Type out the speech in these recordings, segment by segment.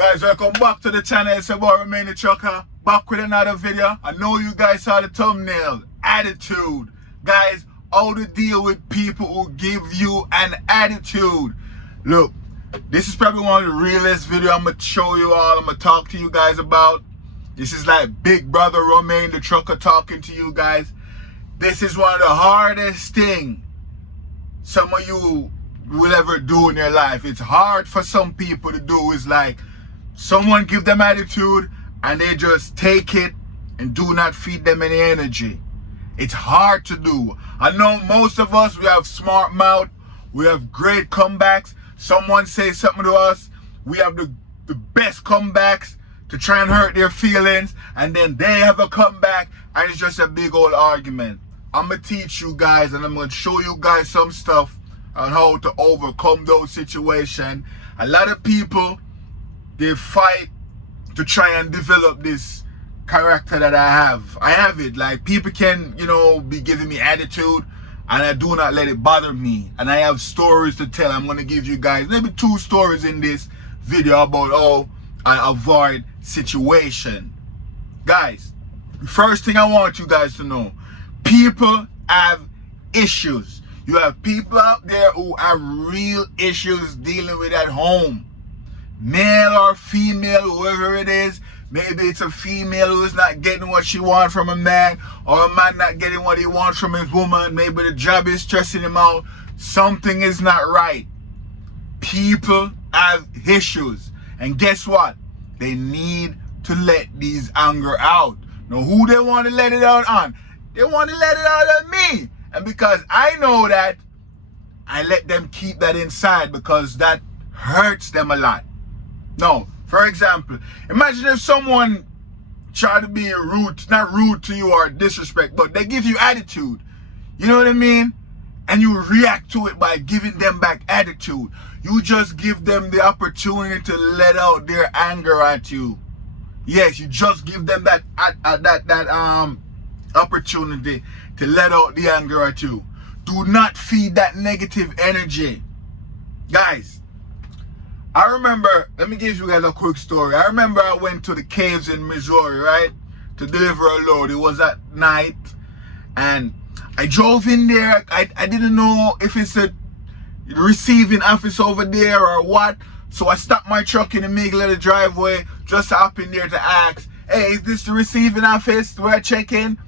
Guys, welcome back to the channel. It's your boy Remain the Trucker, back with another video. I know you guys saw the thumbnail, attitude. Guys, how to deal with people who give you an attitude. Look, this is probably one of the realest videos I'm going to show you all, I'm going to talk to you guys about. This is like Big Brother Remain the Trucker talking to you guys. This is one of the hardest things some of you will ever do in your life. It's hard for some people to do. It's like someone give them attitude and they just take it and do not feed them any energy. It's hard to do. I know most of us, we have smart mouth, we have great comebacks. Someone says something to us, we have the best comebacks to try and hurt their feelings, and then they have a comeback and it's just a big old argument. I'm gonna teach you guys and I'm gonna show you guys some stuff on how to overcome those situations. A lot of people, they fight to try and develop this character that I have. I have it. Like, people can, be giving me attitude and I do not let it bother me. And I have stories to tell. I'm going to give you guys maybe 2 stories in this video about how I avoid situation. Guys, the first thing I want you guys to know, people have issues. You have people out there who have real issues dealing with at home. Male or female, whoever it is. Maybe it's a female who is not getting what she wants from a man, or a man not getting what he wants from his woman. Maybe the job is stressing him out. Something is not right. People have issues. And guess what? They need to let these anger out. Now, who they want to let it out on? They want to let it out on me. And because I know that, I let them keep that inside because that hurts them a lot. No, for example, imagine if someone try to be rude, not rude to you or disrespect, but they give you attitude. You know what I mean? And you react to it by giving them back attitude. You just give them the opportunity to let out their anger at you. Yes, you just give them that opportunity to let out the anger at you. Do not feed that negative energy. Guys, I remember, let me give you guys a quick story. I remember I went to the caves in Missouri, right? To deliver a load. It was at night. And I drove in there. I didn't know if it's a receiving office over there or what. So I stopped my truck in the middle of the driveway just to hop in there to ask, hey, is this the receiving office where I check in?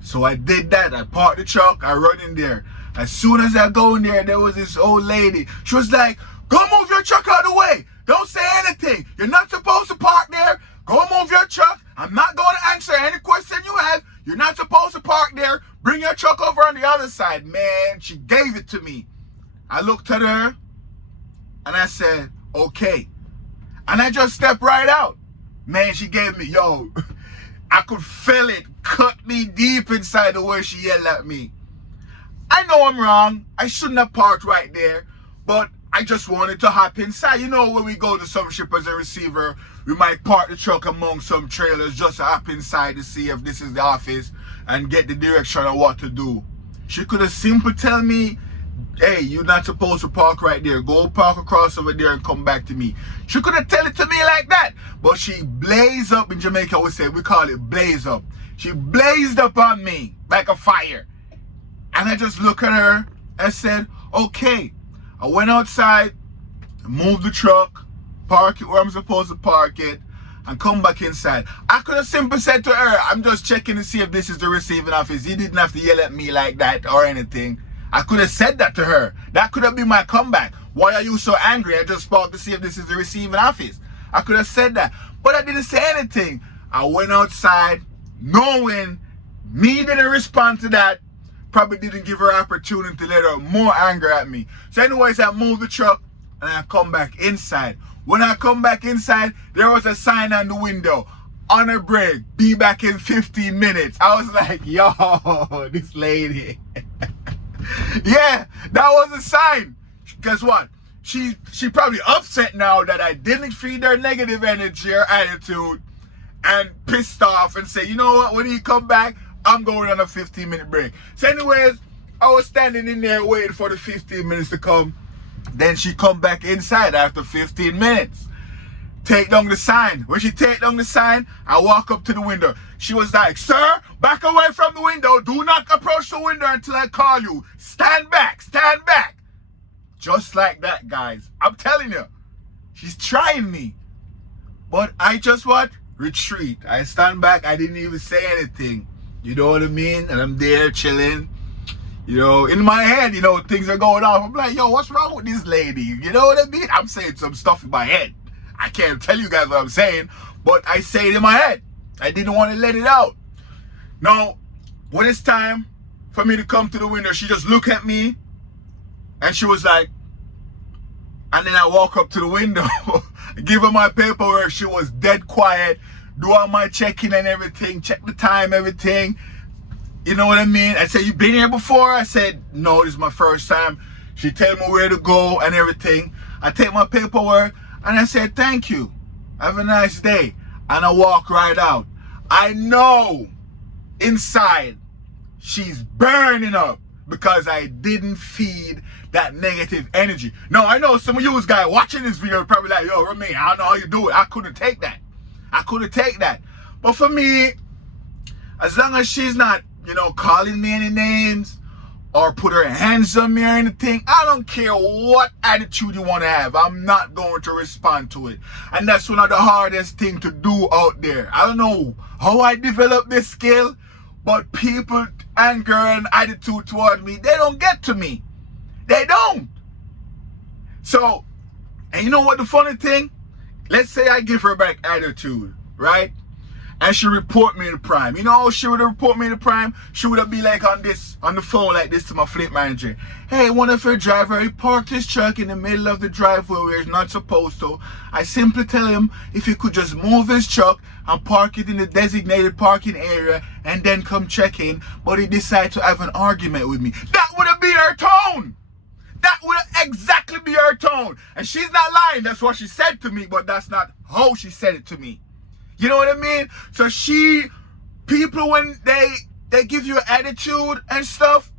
So I did that. I parked the truck. I run in there. As soon as I go in there was this old lady. She was like, go move your truck out of the way. Don't say anything. You're not supposed to park there. Go move your truck. I'm not going to answer any question you have. You're not supposed to park there. Bring your truck over on the other side. Man, she gave it to me. I looked at her and I said, okay. And I just stepped right out. Man, she gave me, I could feel it cut me deep inside the way she yelled at me. I know I'm wrong. I shouldn't have parked right there. But I just wanted to hop inside. You know, when we go to some shippers and receiver, we might park the truck among some trailers just to hop inside to see if this is the office and get the direction of what to do. She could have simply tell me, hey, you're not supposed to park right there. Go park across over there and come back to me. She could have tell it to me like that. But she blazed up. In Jamaica, we call it blaze up. She blazed up on me like a fire. And I just looked at her and said, okay. I went outside, moved the truck, park it where I'm supposed to park it, and come back inside. I could have simply said to her, I'm just checking to see if this is the receiving office. You didn't have to yell at me like that or anything. I could have said that to her. That could have been my comeback. Why are you so angry? I just parked to see if this is the receiving office. I could have said that. But I didn't say anything. I went outside knowing me didn't respond to that. Probably didn't give her opportunity to let her more anger at me. So anyways, I moved the truck and I come back inside. When I come back inside, there was a sign on the window, on a break, be back in 15 minutes. I was like, yo, this lady. Yeah, that was a sign. Guess what? She probably upset now that I didn't feed her negative energy or attitude and pissed off and say, you know what, when you come back, I'm going on a 15-minute break. So anyways, I was standing in there waiting for the 15 minutes to come. Then she come back inside after 15 minutes. take down the sign. When she take down the sign, I walk up to the window. She was like, sir, back away from the window. Do not approach the window until I call you. Stand back, stand back. Just like that, guys. I'm telling you, she's trying me. But I just what? Retreat. I stand back. I didn't even say anything. You know what I mean? And I'm there chilling. You know, in my head, you know, things are going off. I'm like, yo, what's wrong with this lady? You know what I mean? I'm saying some stuff in my head. I can't tell you guys what I'm saying, but I say it in my head. I didn't want to let it out. Now, when it's time for me to come to the window, she just looked at me and she was like, and then I walk up to the window, give her my paperwork. She was dead quiet, do all my checking and everything, check the time, everything. You know what I mean? I said, you been here before? I said, no, this is my first time. She tell me where to go and everything. I take my paperwork and I said, thank you. Have a nice day. And I walk right out. I know inside she's burning up because I didn't feed that negative energy. Now, I know some of you guys watching this video are probably like, yo, Remain, I don't know how you do it. I couldn't take that. I couldn't take that. But for me, as long as she's not, you know, calling me any names or put her hands on me or anything, I don't care what attitude you want to have. I'm not going to respond to it. And that's one of the hardest things to do out there. I don't know how I developed this skill, but people anger and attitude toward me, they don't get to me. They don't. So, and you know what the funny thing? Let's say I give her back attitude, right? And she report me to Prime. You know how she would report me to Prime? She would be like on the phone like this to my fleet manager. Hey, one of your driver, he parked his truck in the middle of the driveway where he's not supposed to. I simply tell him if he could just move his truck and park it in the designated parking area and then come check in. But he decided to have an argument with me. That would have been her tone. That would exactly be her tone. And she's not lying. That's what she said to me, but that's not how she said it to me. You know what I mean? So people when they give you an attitude and stuff,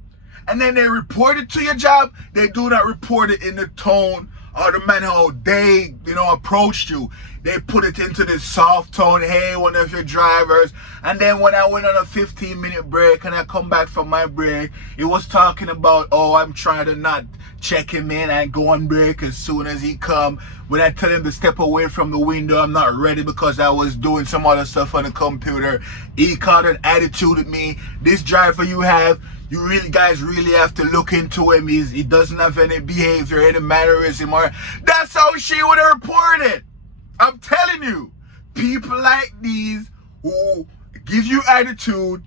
and then they report it to your job, they do not report it in the tone or the manner how they, you know, approached you. They put it into this soft tone, hey, one of your drivers. And then when I went on a 15-minute break and I come back from my break, it was talking about, oh, I'm trying to not check him in and go on break as soon as he come. When I tell him to step away from the window, I'm not ready because I was doing some other stuff on the computer. He caught an attitude at me. This driver you have, you guys really have to look into him. He doesn't have any behavior, any mannerism. Or that's how she would have reported. I'm telling you, people like these who give you attitude,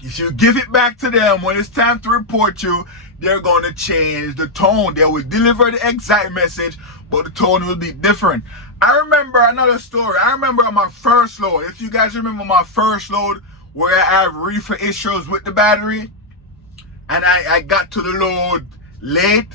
if you give it back to them when it's time to report you, they're going to change the tone. They will deliver the exact message, but the tone will be different. I remember another story. I remember on my first load. If you guys remember my first load where I have reefer issues with the battery, and I got to the load late.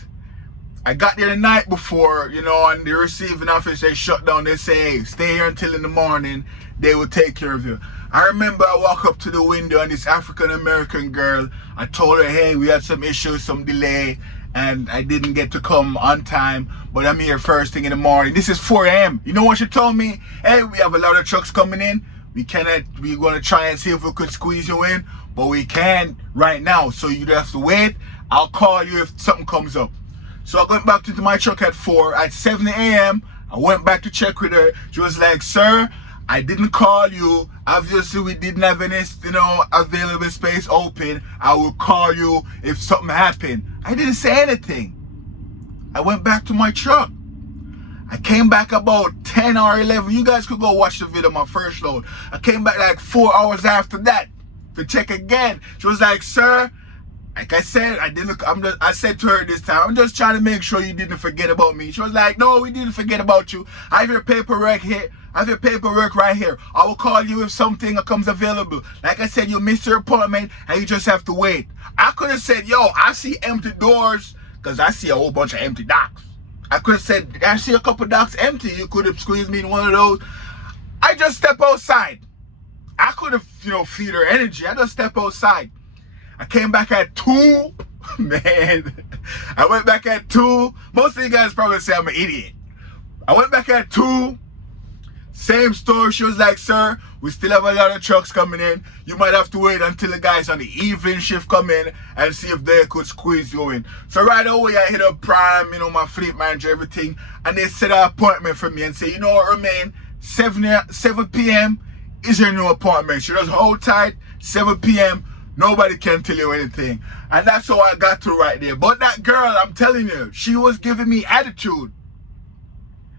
I got there the night before, you know, and the receiving office, they shut down. They say, hey, stay here until in the morning. They will take care of you. I remember I walk up to the window and this African-American girl, I told her, hey, we had some issues, some delay, and I didn't get to come on time, but I'm here first thing in the morning. This is 4 a.m. You know what she told me? Hey, we have a lot of trucks coming in. We're going to try and see if we could squeeze you in, but we can't right now. So you have to wait. I'll call you if something comes up. So I went back to my truck at 4. At 7 a.m., I went back to check with her. She was like, sir, I didn't call you. Obviously, we didn't have any, you know, available space open. I will call you if something happened. I didn't say anything. I went back to my truck. I came back about 10 or 11. You guys could go watch the video of my first load. I came back like 4 hours after that to check again. She was like, sir, like I said, I said to her this time, I'm just trying to make sure you didn't forget about me. She was like, no, we didn't forget about you. I have your paperwork here. I have your paperwork right here. I will call you if something comes available. Like I said, you missed your appointment and you just have to wait. I could have said, yo, I see empty doors because I see a whole bunch of empty docks. I could have said, I see a couple docks empty. You could have squeezed me in one of those. I just step outside. I could have, you know, feed her energy. I just step outside. I came back at 2. Man, I went back at 2. Most of you guys probably say I'm an idiot. I went back at 2. Same story. She was like, sir, we still have a lot of trucks coming in. You might have to wait until the guys on the evening shift come in and see if they could squeeze you in. So right away, I hit up Prime, my fleet manager, everything. And they set an appointment for me and say, you know what, Romain, 7 p.m. is your new appointment. She does hold tight, 7 p.m. Nobody can tell you anything. And that's how I got to right there. But that girl, I'm telling you, she was giving me attitude.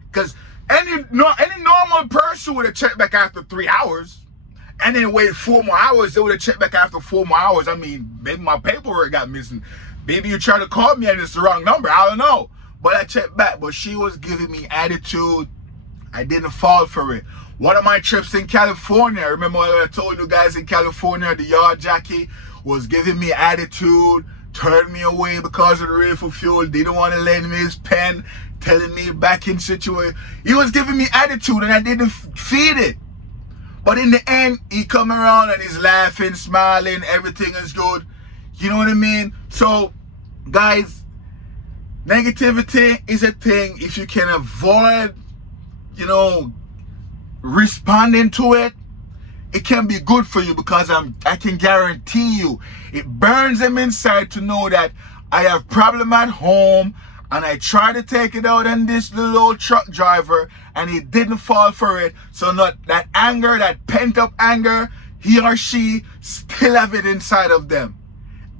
Because any normal person would have checked back after 3 hours and then waited 4 more hours. They would have checked back after 4 more hours. I mean, maybe my paperwork got missing. Maybe you tried to call me and it's the wrong number. I don't know. But I checked back. But she was giving me attitude. I didn't fall for it. One of my trips in California, remember what I told you guys in California, the yard jockey was giving me attitude, turned me away because of the reefer fuel, didn't want to lend me his pen, telling me back in situation. He was giving me attitude and I didn't feed it. But in the end, he come around and he's laughing, smiling, everything is good. You know what I mean? So, guys, negativity is a thing. If you can avoid, responding to it, it can be good for you, because I can guarantee you it burns them inside to know that I have problem at home and I try to take it out on this little old truck driver and he didn't fall for it. So not that anger, that pent up anger, he or she still have it inside of them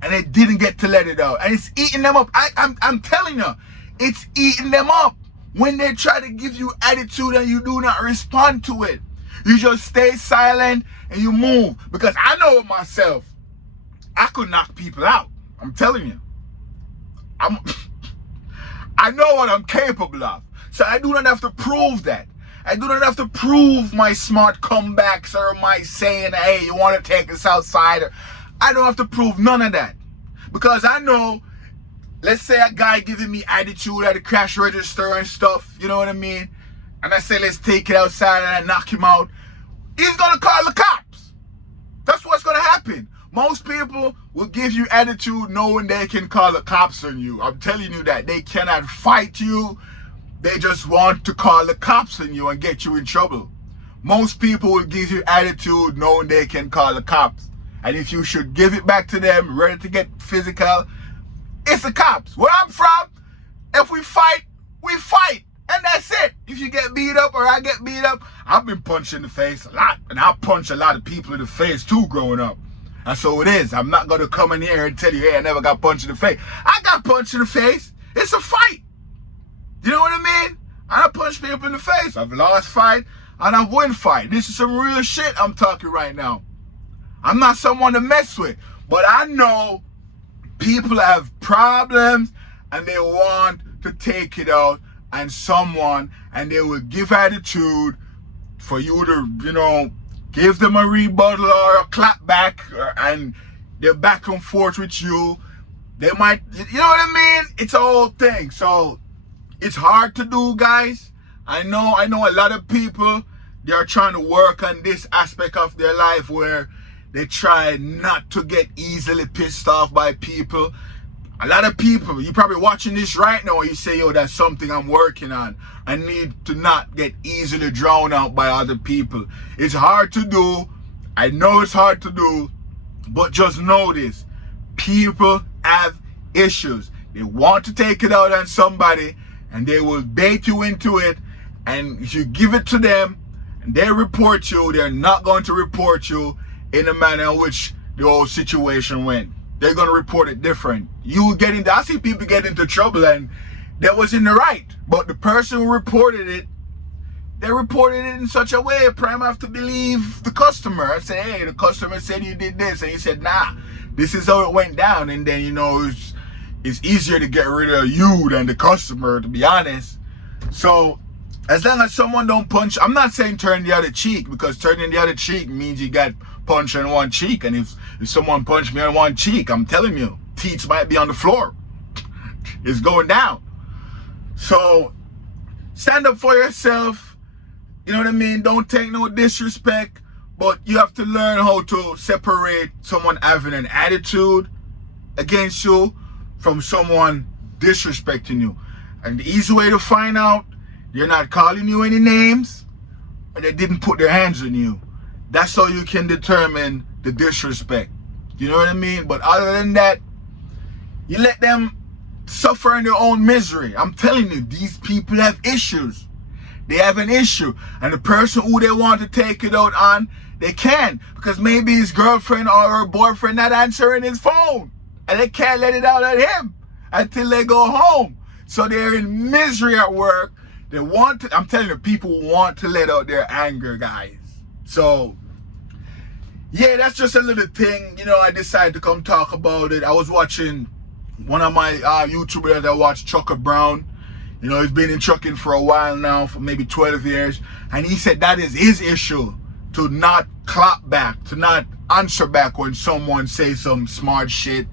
and they didn't get to let it out, and it's eating them up. I'm telling you, it's eating them up. When they try to give you attitude and you do not respond to it, you just stay silent and you move. Because I know it myself, I could knock people out. I'm telling you. I know what I'm capable of. So I do not have to prove that. I do not have to prove my smart comebacks or my saying, hey, you want to take us outside. I don't have to prove none of that. Because I know, let's say a guy giving me attitude at the cash register and stuff, you know what I mean? And I say, let's take it outside and I knock him out. He's going to call the cops. That's what's going to happen. Most people will give you attitude knowing they can call the cops on you. I'm telling you that. They cannot fight you. They just want to call the cops on you and get you in trouble. Most people will give you attitude knowing they can call the cops. And if you should give it back to them, ready to get physical, it's the cops. Where I'm from, if we fight, we fight. And that's it. If you get beat up or I get beat up, I've been punched in the face a lot. And I punch a lot of people in the face too growing up. And so it is. I'm not going to come in here and tell you, hey, I never got punched in the face. I got punched in the face. It's a fight. You know what I mean? I punch people in the face. I've lost fight and I've won fight. This is some real shit I'm talking right now. I'm not someone to mess with. But I know people have problems and they want to take it out on someone, and they will give attitude for you to, give them a rebuttal or a clap back, and they're back and forth with you. They might, you know what I mean? It's a whole thing. So it's hard to do, guys. I know a lot of people, they are trying to work on this aspect of their life where they try not to get easily pissed off by people. A lot of people, you're probably watching this right now and you say, yo, that's something I'm working on. I need to not get easily drowned out by other people. It's hard to do. I know it's hard to do. But just know this. People have issues. They want to take it out on somebody and they will bait you into it. And if you give it to them and they report you, they're not going to report you in the manner in which the whole situation went. They're going to report it different. I see people get into trouble and that was in the right. But the person who reported it, they reported it in such a way, Prime have to believe the customer and say, hey, the customer said you did this. And you said, nah, this is how it went down. And then, it's easier to get rid of you than the customer, to be honest. So as long as someone don't punch, I'm not saying turn the other cheek, because turning the other cheek means you got punched on one cheek. And if someone punched me on one cheek, I'm telling you, teeth might be on the floor. It's going down. So stand up for yourself. You know what I mean? Don't take no disrespect. But you have to learn how to separate someone having an attitude against you from someone disrespecting you. And the easy way to find out, they're not calling you any names, and they didn't put their hands on you. That's how you can determine the disrespect. You know what I mean? But other than that, you let them suffer in their own misery. I'm telling you, these people have issues. They have an issue. And the person who they want to take it out on, they can. Because maybe his girlfriend or her boyfriend not answering his phone. And they can't let it out on him until they go home. So they're in misery at work. They want to, I'm telling you, people want to let out their anger, guys. So, yeah, that's just a little thing. You know, I decided to come talk about it. I was watching one of my YouTubers that I watch, Trucker Brown. You know, he's been in trucking for a while now, for maybe 12 years. And he said that is his issue, to not clap back, to not answer back when someone says some smart shit,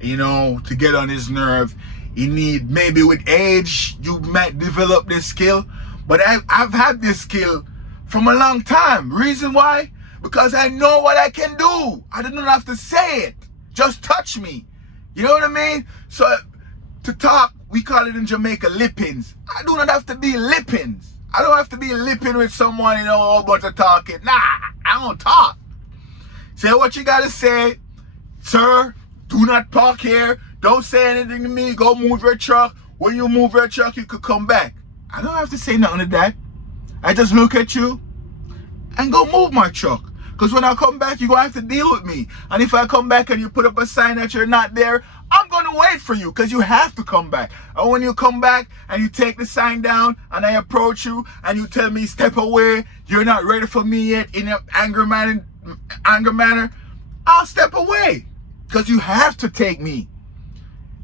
you know, to get on his nerve. You need, maybe with age, you might develop this skill. But I've had this skill from a long time. Reason why? Because I know what I can do. I don't have to say it. Just touch me. You know what I mean? So to talk, we call it in Jamaica lippings. I do not have to be lippings. I don't have to be lipping with someone, you know, a whole bunch of talking. Nah, I don't talk. Say what you gotta say. Sir, do not park here. Don't say anything to me. Go move your truck. When you move your truck, you could come back. I don't have to say nothing to that. I just look at you and go move my truck. Because when I come back, you're going to have to deal with me. And if I come back and you put up a sign that you're not there, I'm going to wait for you because you have to come back. And when you come back and you take the sign down and I approach you and you tell me step away, you're not ready for me yet in an anger manner, I'll step away because you have to take me.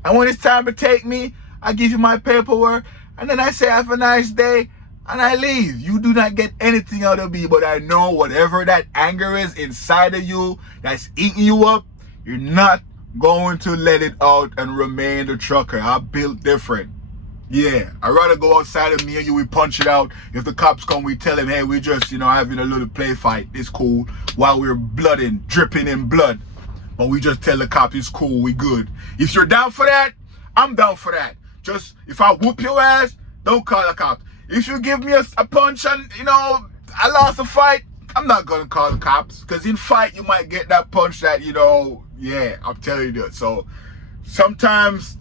And when it's time to take me, I give you my paperwork and then I say have a nice day. And I leave. You do not get anything out of me, but I know whatever that anger is inside of you that's eating you up, you're not going to let it out and remain the trucker. I'm built different. Yeah, I'd rather go outside of me and you, we punch it out. If the cops come, we tell them, hey, we just, you know, having a little play fight. It's cool. While we're dripping in blood. But we just tell the cops it's cool, we good. If you're down for that, I'm down for that. Just, if I whoop your ass, don't call the cops. If you give me a punch and, you know, I lost a fight, I'm not going to call the cops. Because in fight, you might get that punch that, you know, yeah, I'm telling you that. So, sometimes,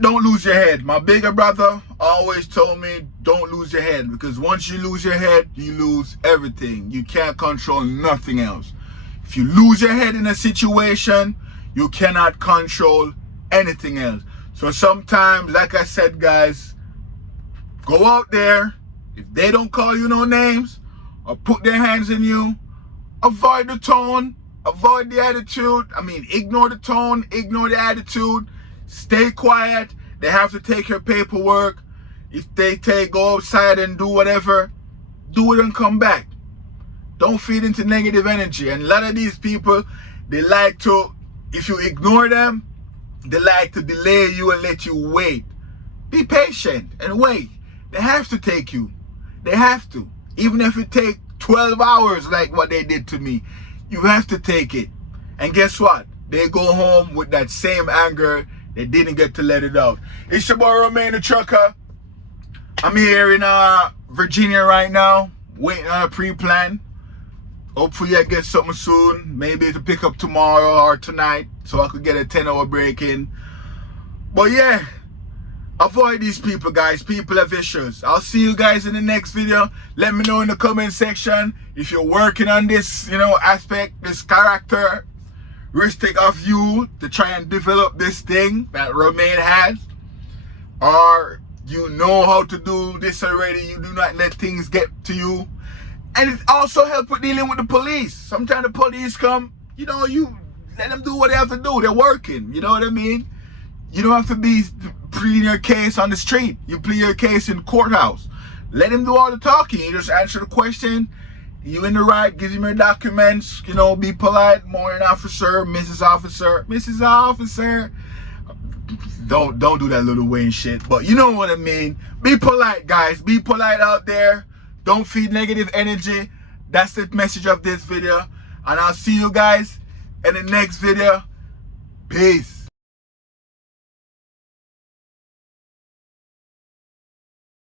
don't lose your head. My bigger brother always told me, don't lose your head. Because once you lose your head, you lose everything. You can't control nothing else. If you lose your head in a situation, you cannot control anything else. So, sometimes, like I said, guys, go out there. If they don't call you no names or put their hands in you, avoid the tone, avoid the attitude. I mean, ignore the tone, ignore the attitude. Stay quiet. They have to take your paperwork. If they go outside and do whatever, do it and come back. Don't feed into negative energy. And a lot of these people, they like to, if you ignore them, they like to delay you and let you wait. Be patient and wait. They have to take you. They have to. Even if it takes 12 hours like what they did to me, you have to take it. And guess what? They go home with that same anger. They didn't get to let it out. It's your boy Romain the Trucker. I'm here in Virginia right now, waiting on a pre-plan. Hopefully I get something soon. Maybe to pick up tomorrow or tonight so I could get a 10-hour break in. But yeah. Avoid these people, guys. People have issues. I'll see you guys in the next video. Let me know in the comment section if you're working on this, you know, aspect, this characteristic of you to try and develop this thing that Romain has. Or you know how to do this already. You do not let things get to you. And it also helps with dealing with the police. Sometimes the police come, you know, you let them do what they have to do. They're working. You know what I mean? You don't have to be pleading your case on the street. You plead your case in courthouse. Let him do all the talking. You just answer the question. You in the right, give him your documents. You know, be polite. Morning officer, Mrs. Officer, Mrs. Officer. Don't do that little Wayne shit. But you know what I mean. Be polite, guys. Be polite out there. Don't feed negative energy. That's the message of this video. And I'll see you guys in the next video. Peace.